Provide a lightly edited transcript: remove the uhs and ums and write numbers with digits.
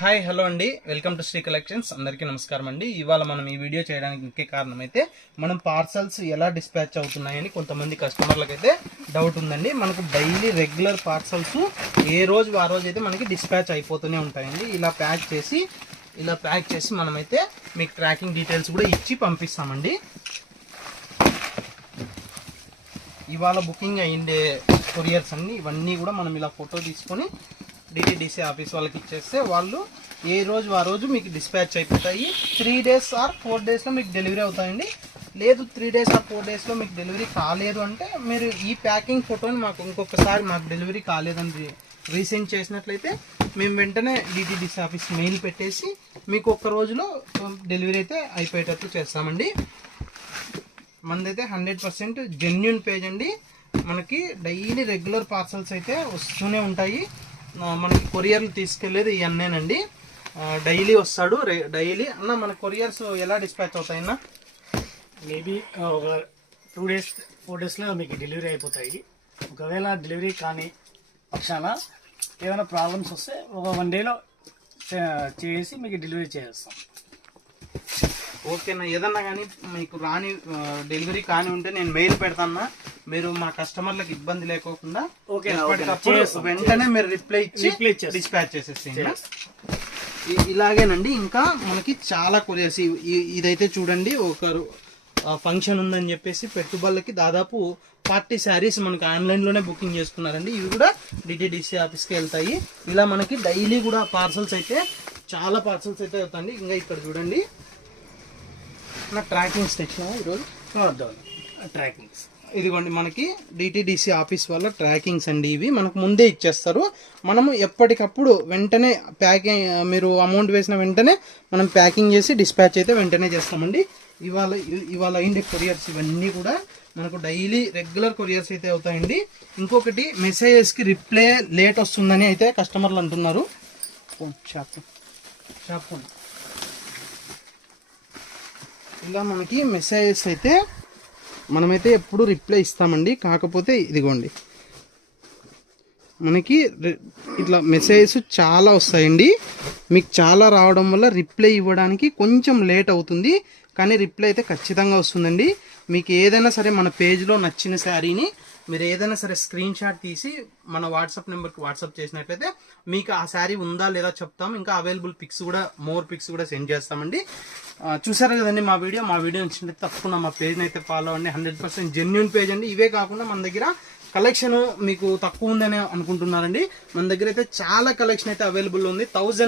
Hi hello అండి, welcome to Shri collections. అందరికీ నమస్కారం అండి. ఇవాళ మనం ఈ వీడియో చేయడానికి ముఖ్య కారణం అయితే మనం పార్సల్స్ ఎలా డిస్పాచ్ అవుతున్నాయని కొంతమంది కస్టమర్లకు అయితే డౌట్ ఉందండి. మనకు డైలీ రెగ్యులర్ పార్సల్స్ ఏ రోజు ఆ రోజు అయితే మనకి డిస్పాచ్ అయిపోతూనే ఉంటాయండి. ఇలా ప్యాక్ చేసి మనమైతే మీకు ట్రాకింగ్ డీటెయిల్స్ కూడా ఇచ్చి పంపిస్తామండి. ఇవాళ బుకింగ్ అయ్యిండే కొరియర్స్ అన్ని ఇవన్నీ కూడా మనం ఇలా ఫోటో తీసుకొని డిటిడిసి ఆఫీస్ వాళ్ళకి ఇచ్చేస్తే వాళ్ళు ఏ రోజు ఆ రోజు మీకు డిస్పాచ్ అయిపోతాయి. 3 days ఆర్ 4 daysలో మీకు డెలివరీ అవుతాయండి. లేదు 3 days ఆర్ 4 daysలో మీకు డెలివరీ కాలేదు అంటే మీరు ఈ ప్యాకింగ్ ఫోటోని మాకు ఇంకొకసారి మాకు డెలివరీ కాలేదని రీసెండ్ చేసినట్లయితే మేము వెంటనే డిటిడిసి ఆఫీస్ మెయిల్ పెట్టేసి మీకు ఒక్క రోజులో డెలివరీ అయితే అయిపోయేటట్టు చేస్తామండి. మనదైతే 100% జెన్యూన్ పేజ్ అండి. మనకి డైలీ రెగ్యులర్ పార్సల్స్ అయితే వస్తూనే ఉంటాయి. మనకి కొరియర్లు తీసుకెళ్లేది ఇవన్నేనండి. డైలీ వస్తాడు. డైలీ అన్న మన కొరియర్స్ ఎలా డిస్పాచ్ అవుతాయన్నా? మేబీ ఒక 2 days 4 daysలో మీకు డెలివరీ అయిపోతాయి. ఒకవేళ డెలివరీ కానీ పక్షాన ఏమైనా ప్రాబ్లమ్స్ వస్తే ఒక 1 dayలో చేసి మీకు డెలివరీ చేస్తాం. ఓకేనా. ఏదన్నా కానీ మీకు డెలివరీ కానీ ఉంటే నేను మెయిల్ పెడతాను. మీరు మా కస్టమర్లకు ఇబ్బంది లేకోకుండా వెంటనే మీరు రిప్లై ఇచ్చి డిస్పాచ్ చేసేసేయండి. ఇలాగేనండి. ఇంకా మనకి చాలా కొరియర్స్ ఇదైతే చూడండి, ఒకరు ఫంక్షన్ ఉందని చెప్పేసి పెట్టుబడులకి దాదాపు 40 శారీస్ మనకి ఆన్లైన్లోనే బుకింగ్ చేసుకున్నారండి. ఇవి కూడా డిటిడిసి ఆఫీస్కి వెళ్తాయి. ఇలా మనకి డైలీ కూడా పార్సల్స్ అయితే చాలా పార్సల్స్ అయితే అవుతాయండి. ఇంకా ఇక్కడ చూడండి నా ట్రాకింగ్స్ తెచ్చిన ఈరోజు ట్రాకింగ్స్ ఇదిగోండి. మనకి డిటిడిసి ఆఫీస్ వల్ల ట్రాకింగ్స్ అండి. ఇవి మనకు ముందే ఇచ్చేస్తారు. మనము ఎప్పటికప్పుడు వెంటనే ప్యాకింగ్, మీరు అమౌంట్ వేసిన వెంటనే మనం ప్యాకింగ్ చేసి డిస్పాచ్ అయితే వెంటనే చేస్తామండి. ఇవాళ అయింది కొరియర్స్ ఇవన్నీ కూడా మనకు డైలీ రెగ్యులర్ కొరియర్స్ అయితే అవుతాయండి. ఇంకొకటి మెసేజెస్కి రిప్లై లేట్ వస్తుందని అయితే కస్టమర్లు అంటున్నారు. ఇలా మనకి మెసేజెస్ అయితే మనమైతే ఎప్పుడు రిప్లై ఇస్తామండి. కాకపోతే ఇదిగోండి మనకి ఇట్లా మెసేజెస్ చాలా వస్తాయండి. మీకు చాలా రావడం వల్ల రిప్లై ఇవ్వడానికి కొంచెం లేట్ అవుతుంది, కానీ రిప్లై అయితే ఖచ్చితంగా వస్తుందండి. మీకు ఏదైనా సరే మన పేజ్లో నచ్చిన శారీని మీరు ఏదైనా సరే స్క్రీన్ షాట్ తీసి మన వాట్సాప్ నెంబర్కి వాట్సాప్ చేసినట్లయితే మీకు ఆ శారీ ఉందా లేదా చెప్తాము. ఇంకా అవైలబుల్ పిక్స్ కూడా, మోర్ పిక్స్ కూడా సెండ్ చేస్తామండి. చూసారు కదండి మా వీడియో నచ్చినట్లయితే తప్పకుండా మా పేజ్ని అయితే ఫాలో అవ్వండి. 100% జెన్యూన్ పేజ్ అండి. ఇవే కాకుండా మన దగ్గర కలెక్షన్ మీకు తక్కువ ఉందని అనుకుంటున్నారండి. మన దగ్గర అయితే చాలా కలెక్షన్ అయితే అవైలబుల్ ఉంది. 1000